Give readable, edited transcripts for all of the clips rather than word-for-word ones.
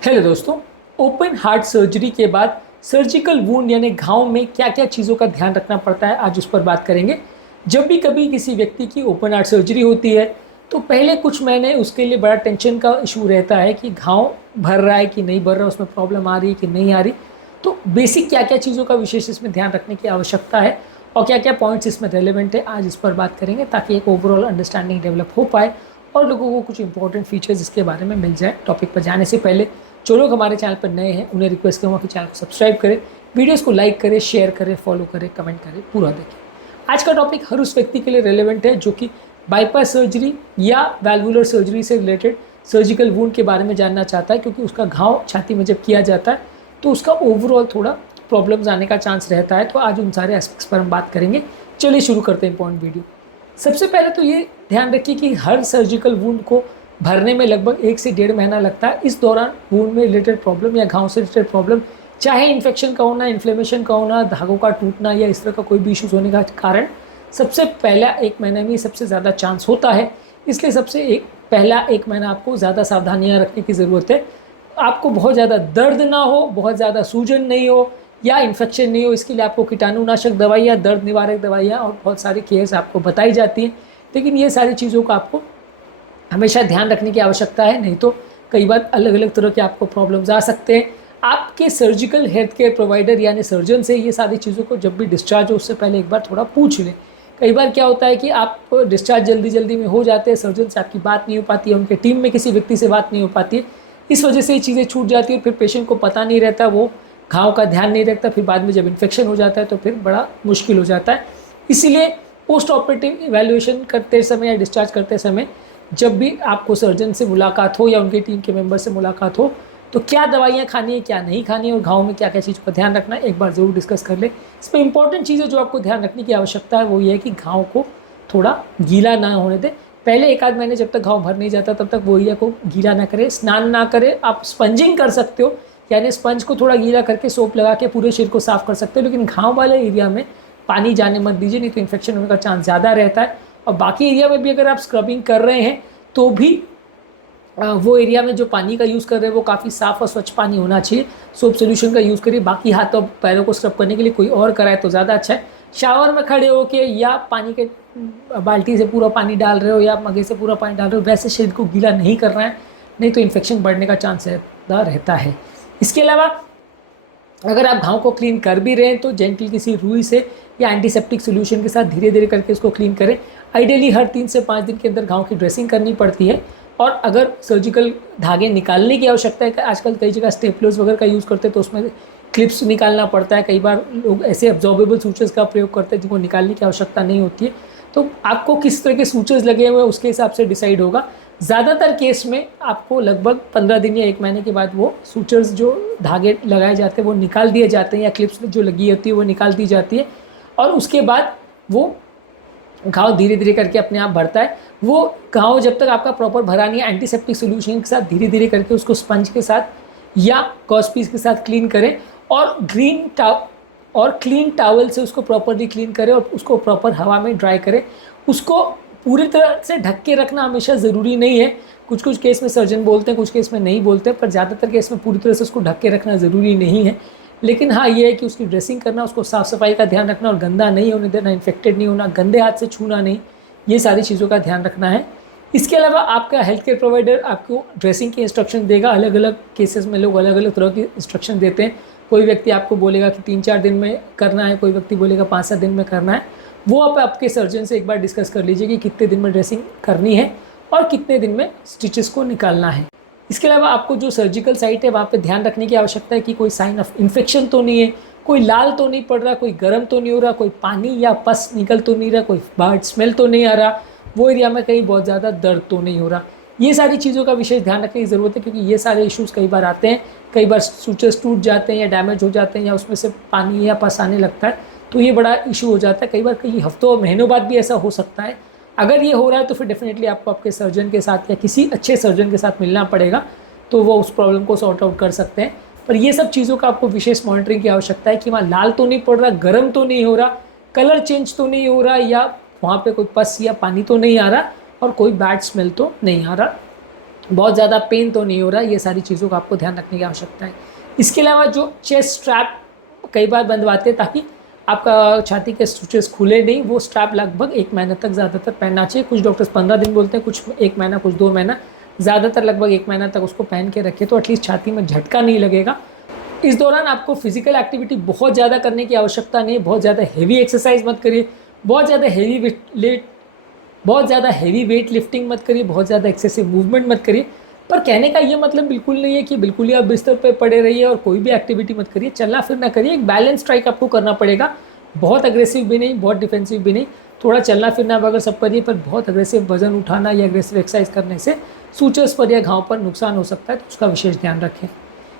Hello दोस्तों। Open heart surgery के बाद सर्जिकल वूंड यानी घाव में क्या क्या चीज़ों का ध्यान रखना पड़ता है, आज उस पर बात करेंगे। जब भी कभी किसी व्यक्ति की ओपन हार्ट सर्जरी होती है तो पहले कुछ महीने उसके लिए बड़ा टेंशन का इशू रहता है कि घाव भर रहा है कि नहीं भर रहा, उसमें प्रॉब्लम आ रही है कि नहीं आ रही। तो बेसिक क्या क्या चीज़ों का विशेष इसमें ध्यान रखने की आवश्यकता है और क्या क्या पॉइंट्स इसमें रेलिवेंट है, आज इस पर बात करेंगे ताकि एक ओवरऑल अंडरस्टैंडिंग डेवलप हो पाए और लोगों को कुछ इंपॉर्टेंट फीचर्स इसके बारे में मिल जाए। टॉपिक पर जाने से पहले जो लोग हमारे चैनल पर नए हैं उन्हें रिक्वेस्ट करूँगा कि चैनल को सब्सक्राइब करें, वीडियोस को लाइक करें, शेयर करें, फॉलो करें, कमेंट करें, पूरा देखें। आज का टॉपिक हर उस व्यक्ति के लिए रेलेवेंट है जो कि बाईपास सर्जरी या वैल्वुलर सर्जरी से रिलेटेड सर्जिकल वुंड के बारे में जानना चाहता है, क्योंकि उसका घाव छाती में जब किया जाता है तो उसका ओवरऑल थोड़ा प्रॉब्लम्स आने का चांस रहता है। तो आज उन सारे एस्पेक्ट्स पर हम बात करेंगे। चलिए शुरू करते हैं इंपॉर्टेंट वीडियो। सबसे पहले तो ये ध्यान रखिए कि हर सर्जिकल वुंड को भरने में लगभग 1 से 1.5 महीना लगता है। इस दौरान वुंड में रिलेटेड प्रॉब्लम या घाव से रिलेटेड प्रॉब्लम, चाहे इन्फेक्शन का होना, इन्फ्लेमेशन का होना, धागों का टूटना या इस तरह का कोई भी इशूज़ होने का कारण सबसे पहला 1 महीने में सबसे ज़्यादा चांस होता है। इसलिए पहला 1 महीना आपको ज़्यादा सावधानियाँ रखने की ज़रूरत है। आपको बहुत ज़्यादा दर्द ना हो, बहुत ज़्यादा सूजन नहीं हो या इन्फेक्शन नहीं हो, इसके लिए आपको कीटाणुनाशक दवाइयाँ, दर्द निवारक दवाइयाँ और बहुत सारी केयर्स आपको बताई जाती हैं। लेकिन ये सारी चीज़ों का आपको हमेशा ध्यान रखने की आवश्यकता है, नहीं तो कई बार अलग अलग तरह के आपको प्रॉब्लम्स आ सकते हैं। आपके सर्जिकल हेल्थ केयर प्रोवाइडर यानी सर्जन से ये सारी चीज़ों को जब भी डिस्चार्ज हो उससे पहले एक बार थोड़ा पूछ लें। कई बार क्या होता है कि आप डिस्चार्ज जल्दी जल्दी में हो जाते हैं, सर्जन से आपकी बात नहीं हो पाती है, उनके टीम में किसी व्यक्ति से बात नहीं हो पाती है, इस वजह से ये चीज़ें छूट जाती है। फिर पेशेंट को पता नहीं रहता, वो घाव का ध्यान नहीं रखता, फिर बाद में जब इन्फेक्शन हो जाता है तो फिर बड़ा मुश्किल हो जाता है। इसीलिए पोस्ट ऑपरेटिव इवैल्यूएशन करते समय या डिस्चार्ज करते समय जब भी आपको सर्जन से मुलाकात हो या उनकी टीम के मेंबर से मुलाकात हो तो क्या दवाइयाँ खानी है, क्या नहीं खानी है और घाव में क्या क्या चीज़ का ध्यान रखना है, एक बार ज़रूर डिस्कस कर ले। इसमें इंपॉर्टेंट चीज़ें जो आपको ध्यान रखने की आवश्यकता है वो ये है कि घाव को थोड़ा गीला ना होने दें। पहले 1 आध महीने जब तक घाव भर नहीं जाता तब तक वो एरिया को गीला ना करें, स्नान ना करें। आप स्पंजिंग कर सकते हो, यानी स्पंज को थोड़ा गीला करके सोप लगा के पूरे शरीर को साफ कर सकते हो, लेकिन घाव वाले एरिया में पानी जाने मत दीजिए, नहीं तो इन्फेक्शन होने का चांस ज़्यादा रहता है। और बाकी एरिया में भी अगर आप स्क्रबिंग कर रहे हैं तो भी वो एरिया में जो पानी का यूज़ कर रहे हैं वो काफ़ी साफ़ और स्वच्छ पानी होना चाहिए। सोप सोल्यूशन का यूज़ करिए। बाकी हाथ और पैरों को स्क्रब करने के लिए कोई और कराए तो ज़्यादा अच्छा है। शावर में खड़े होके या पानी के बाल्टी से पूरा पानी डाल रहे हो या मगे से पूरा पानी डाल रहे हो, वैसे शरीर को गीला नहीं करना है, नहीं तो इन्फेक्शन बढ़ने का चांस ज़्यादा रहता है। इसके अलावा अगर आप घाव को क्लीन कर भी रहे हैं तो जेंटल किसी रुई से या एंटीसेप्टिक सोल्यूशन के साथ धीरे धीरे करके उसको क्लीन करें। आइडियली हर 3 से 5 दिन के अंदर घाव की ड्रेसिंग करनी पड़ती है। और अगर सर्जिकल धागे निकालने की आवश्यकता है, आजकल कई जगह स्टेपलर्स वगैरह का यूज़ करते हैं तो उसमें क्लिप्स निकालना पड़ता है। कई बार लोग ऐसे अब्जॉर्बेबल सूचर्स का प्रयोग करते हैं जिनको निकालने की आवश्यकता नहीं होती है। तो आपको किस तरह के सूचर्स लगे हुए हैं उसके हिसाब से डिसाइड होगा। ज़्यादातर केस में आपको लगभग 15 दिन या 1 महीने के बाद वो सूचर्स जो धागे लगाए जाते हैं वो निकाल दिए जाते हैं, या क्लिप्स जो लगी होती है वो निकाल दी जाती है और उसके बाद वो घाव धीरे धीरे करके अपने आप भरता है। वो घाव जब तक आपका प्रॉपर भरा नहीं है, एंटीसेप्टिक सोल्यूशन के साथ धीरे धीरे करके उसको स्पंज के साथ या गॉस-पीस के साथ क्लीन करें और क्लीन टॉवल से उसको प्रॉपरली क्लीन करें और उसको प्रॉपर हवा में ड्राई करें। उसको पूरी तरह से ढक के रखना हमेशा ज़रूरी नहीं है। कुछ कुछ केस में सर्जन बोलते हैं, कुछ केस में नहीं बोलते, पर ज़्यादातर केस में पूरी तरह से उसको ढक के रखना ज़रूरी नहीं है। लेकिन हाँ, ये है कि उसकी ड्रेसिंग करना, उसको साफ़ सफाई का ध्यान रखना और गंदा नहीं होने देना, इन्फेक्टेड नहीं होना, गंदे हाथ से छूना नहीं, ये सारी चीज़ों का ध्यान रखना है। इसके अलावा आपका हेल्थ केयर प्रोवाइडर आपको ड्रेसिंग की इंस्ट्रक्शन देगा। अलग अलग केसेस में लोग अलग अलग तरह की इंस्ट्रक्शन देते हैं। कोई व्यक्ति आपको बोलेगा कि 3-4 दिन में करना है, कोई व्यक्ति बोलेगा 5-7 दिन में करना है। वो आप आपके सर्जन से एक बार डिस्कस कर लीजिए कि कितने दिन में ड्रेसिंग करनी है और कितने दिन में स्टिचेस को निकालना है। इसके अलावा आपको जो सर्जिकल साइट है वहाँ पे ध्यान रखने की आवश्यकता है कि कोई साइन ऑफ इन्फेक्शन तो नहीं है, कोई लाल तो नहीं पड़ रहा, कोई गर्म तो नहीं हो रहा, कोई पानी या पस निकल तो नहीं रहा, कोई बैड स्मेल तो नहीं आ रहा, वो एरिया में कहीं बहुत ज़्यादा दर्द तो नहीं हो रहा। ये सारी चीज़ों का विशेष ध्यान रखने की ज़रूरत है, क्योंकि ये सारे इश्यूज़ कई बार आते हैं। कई बार सूचर्स टूट जाते हैं या डैमेज हो जाते हैं या उसमें से पानी या पस आने लगता है, तो ये बड़ा इशू हो जाता है। कई बार कई हफ्तों और महीनों बाद भी ऐसा हो सकता है। अगर ये हो रहा है तो फिर डेफिनेटली आपको आपके सर्जन के साथ या किसी अच्छे सर्जन के साथ मिलना पड़ेगा, तो वो उस प्रॉब्लम को सॉर्ट आउट कर सकते हैं। पर ये सब चीज़ों का आपको विशेष मॉनिटरिंग की आवश्यकता है कि वहाँ लाल तो नहीं पड़ रहा, गर्म तो नहीं हो रहा, कलर चेंज तो नहीं हो रहा, या वहाँ पे कोई पस या पानी तो नहीं आ रहा और कोई बैड स्मेल तो नहीं आ रहा। बहुत ज़्यादा पेन तो नहीं हो रहा है, ये सारी चीज़ों का आपको ध्यान रखने की आवश्यकता है। इसके अलावा जो चेस्ट स्ट्रैप कई बार बंधवाते हैं ताकि आपका छाती के स्टिचेस खुले नहीं, वो स्ट्रैप लगभग 1 महीने तक ज़्यादातर पहनना चाहिए। कुछ डॉक्टर्स 15 दिन बोलते हैं, कुछ 1 महीना, कुछ 2 महीना, ज़्यादातर लगभग 1 महीना तक उसको पहन के रखें तो एटलीस्ट छाती में झटका नहीं लगेगा। इस दौरान आपको फिजिकल एक्टिविटी बहुत ज़्यादा करने की आवश्यकता नहीं है। बहुत ज़्यादा हेवी एक्सरसाइज मत करिए, बहुत ज़्यादा हेवी वेट लिफ्टिंग मत करिए, बहुत ज़्यादा एक्सेसिव मूवमेंट मत करिए। पर कहने का ये मतलब बिल्कुल नहीं है कि बिल्कुल ही आप बिस्तर पे पड़े रहिए और कोई भी एक्टिविटी मत करिए, चलना फिरना करिए। एक बैलेंस स्ट्राइक आपको करना पड़ेगा, बहुत अग्रेसिव भी नहीं, बहुत डिफेंसिव भी नहीं। थोड़ा चलना फिरना वगैरह सब करिए, पर बहुत अग्रेसिव वजन उठाना या अग्रेसिव एक्सरसाइज करने से सूचर्स पर या घाव पर नुकसान हो सकता है, तो उसका विशेष ध्यान रखें।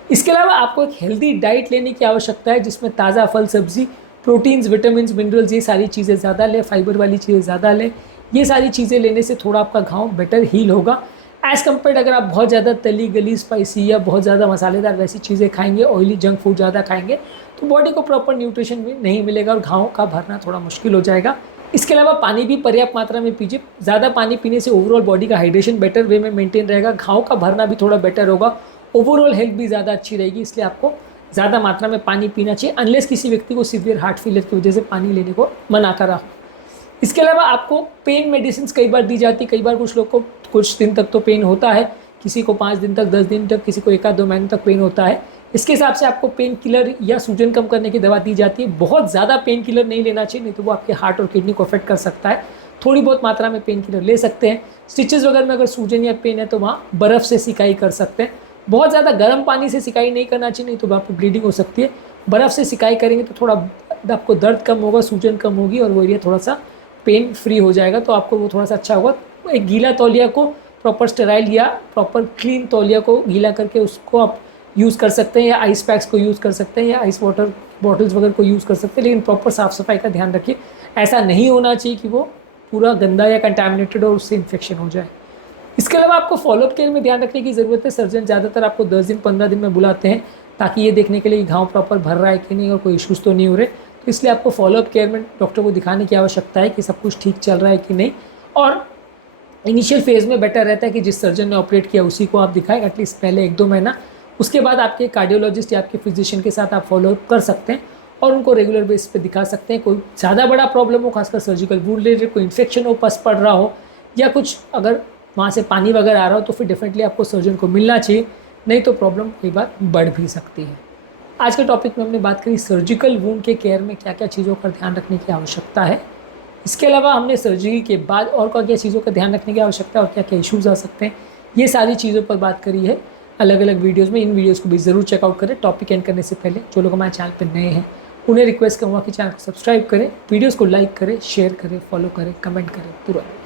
इसके अलावा आपको एक हेल्दी डाइट लेने की आवश्यकता है, जिसमें ताज़ा फल सब्जी, प्रोटीन्स, विटामिन, मिनरल्स, ये सारी चीज़ें ज़्यादा लें, फाइबर वाली चीज़ें ज़्यादा लें। ये सारी चीज़ें लेने से थोड़ा आपका घाव बेटर हील होगा एज़ कम्पेयर अगर आप बहुत ज़्यादा तली गली स्पाइसी या बहुत ज़्यादा मसालेदार वैसी चीज़ें खाएंगे, ऑयली जंक फूड ज़्यादा खाएंगे, तो बॉडी को प्रॉपर न्यूट्रिशन भी नहीं मिलेगा और घाव का भरना थोड़ा मुश्किल हो जाएगा। इसके अलावा पानी भी पर्याप्त मात्रा में पीजिए। ज़्यादा पानी पीने से ओवरऑल बॉडी का हाइड्रेशन बेटर वे में मेंटेन रहेगा, घाव का भरना भी थोड़ा बेटर होगा, ओवरऑल हेल्थ भी ज़्यादा अच्छी रहेगी। इसलिए आपको ज़्यादा मात्रा में पानी पीना चाहिए, अनलेस किसी व्यक्ति को सीवियर हार्ट फेलियर की वजह से पानी लेने को मना करा हो। इसके अलावा आपको पेन मेडिसिन कई बार दी जाती है। कई बार कुछ लोग को कुछ दिन तक तो पेन होता है, किसी को 5 दिन तक, 10 दिन तक, किसी को 1-2 महीने तक पेन होता है। इसके हिसाब से आपको पेन किलर या सूजन कम करने की दवा दी जाती है। बहुत ज़्यादा पेन किलर नहीं लेना चाहिए, नहीं तो वो आपके हार्ट और किडनी को अफेक्ट कर सकता है। थोड़ी बहुत मात्रा में पेन किलर ले सकते हैं। स्टिचेस वगैरह में अगर सूजन या पेन है तो वहाँ बर्फ़ से सिकाई कर सकते हैं। बहुत ज़्यादा गर्म पानी से सिकाई नहीं करना चाहिए, नहीं तो वहाँ पर ब्लीडिंग हो सकती है। बर्फ़ से सिकाई करेंगे तो थोड़ा आपको दर्द कम होगा, सूजन कम होगी और वो एरिया थोड़ा सा पेन फ्री हो जाएगा, तो आपको वो थोड़ा सा अच्छा होगा। एक गीला तौलिया को प्रॉपर स्टेराइल या प्रॉपर क्लीन तौलिया को गीला करके उसको आप यूज़ कर सकते हैं, या आइस पैक्स को यूज़ कर सकते हैं, या आइस वाटर बॉटल्स वगैरह को यूज़ कर सकते हैं। लेकिन प्रॉपर साफ़ सफाई का ध्यान रखिए। ऐसा नहीं होना चाहिए कि वो पूरा गंदा या कंटामिनेटेड और उससे इन्फेक्शन हो जाए। इसके अलावा आपको फॉलोअप केयर में ध्यान रखने की ज़रूरत है। सर्जन ज़्यादातर आपको 10 दिन 15 दिन में बुलाते हैं ताकि ये देखने के लिए घाव प्रॉपर भर रहा है कि नहीं और कोई इश्यूज़ तो नहीं हो रहे। तो इसलिए आपको फॉलोअप केयर में डॉक्टर को दिखाने की आवश्यकता है कि सब कुछ ठीक चल रहा है कि नहीं। और इनिशियल फेज़ में बेटर रहता है कि जिस सर्जन ने ऑपरेट किया उसी को आप दिखाएं एटलीस्ट पहले 1-2 महीना। उसके बाद आपके कार्डियोलॉजिस्ट या आपके फिजिशियन के साथ आप फॉलोअप कर सकते हैं और उनको रेगुलर बेस पे दिखा सकते हैं। कोई ज़्यादा बड़ा प्रॉब्लम हो, खासकर सर्जिकल वुंड रिलेटेड, कोई इन्फेक्शन हो, पस पड़ रहा हो, या कुछ अगर वहाँ से पानी वगैरह आ रहा हो, तो फिर डेफिनेटली आपको सर्जन को मिलना चाहिए, नहीं तो प्रॉब्लम कई बार बढ़ भी सकती है। आज के टॉपिक में हमने बात करी सर्जिकल वुंड के केयर में क्या क्या चीज़ों पर ध्यान रखने की आवश्यकता है। इसके अलावा हमने सर्जरी के बाद और क्या क्या चीज़ों का ध्यान रखने की आवश्यकता है और क्या क्या इश्यूज़ आ सकते हैं, ये सारी चीज़ों पर बात करी है अलग अलग वीडियोज़ में। इन वीडियोज़ को भी ज़रूर चेकआउट करें। टॉपिक एंड करने से पहले जो लोग हमारे चैनल पर नए हैं उन्हें रिक्वेस्ट करूँगा कि चैनल को सब्सक्राइब करें, वीडियोज़ को लाइक करें, शेयर करें, फॉलो करें, कमेंट करें तुरंत।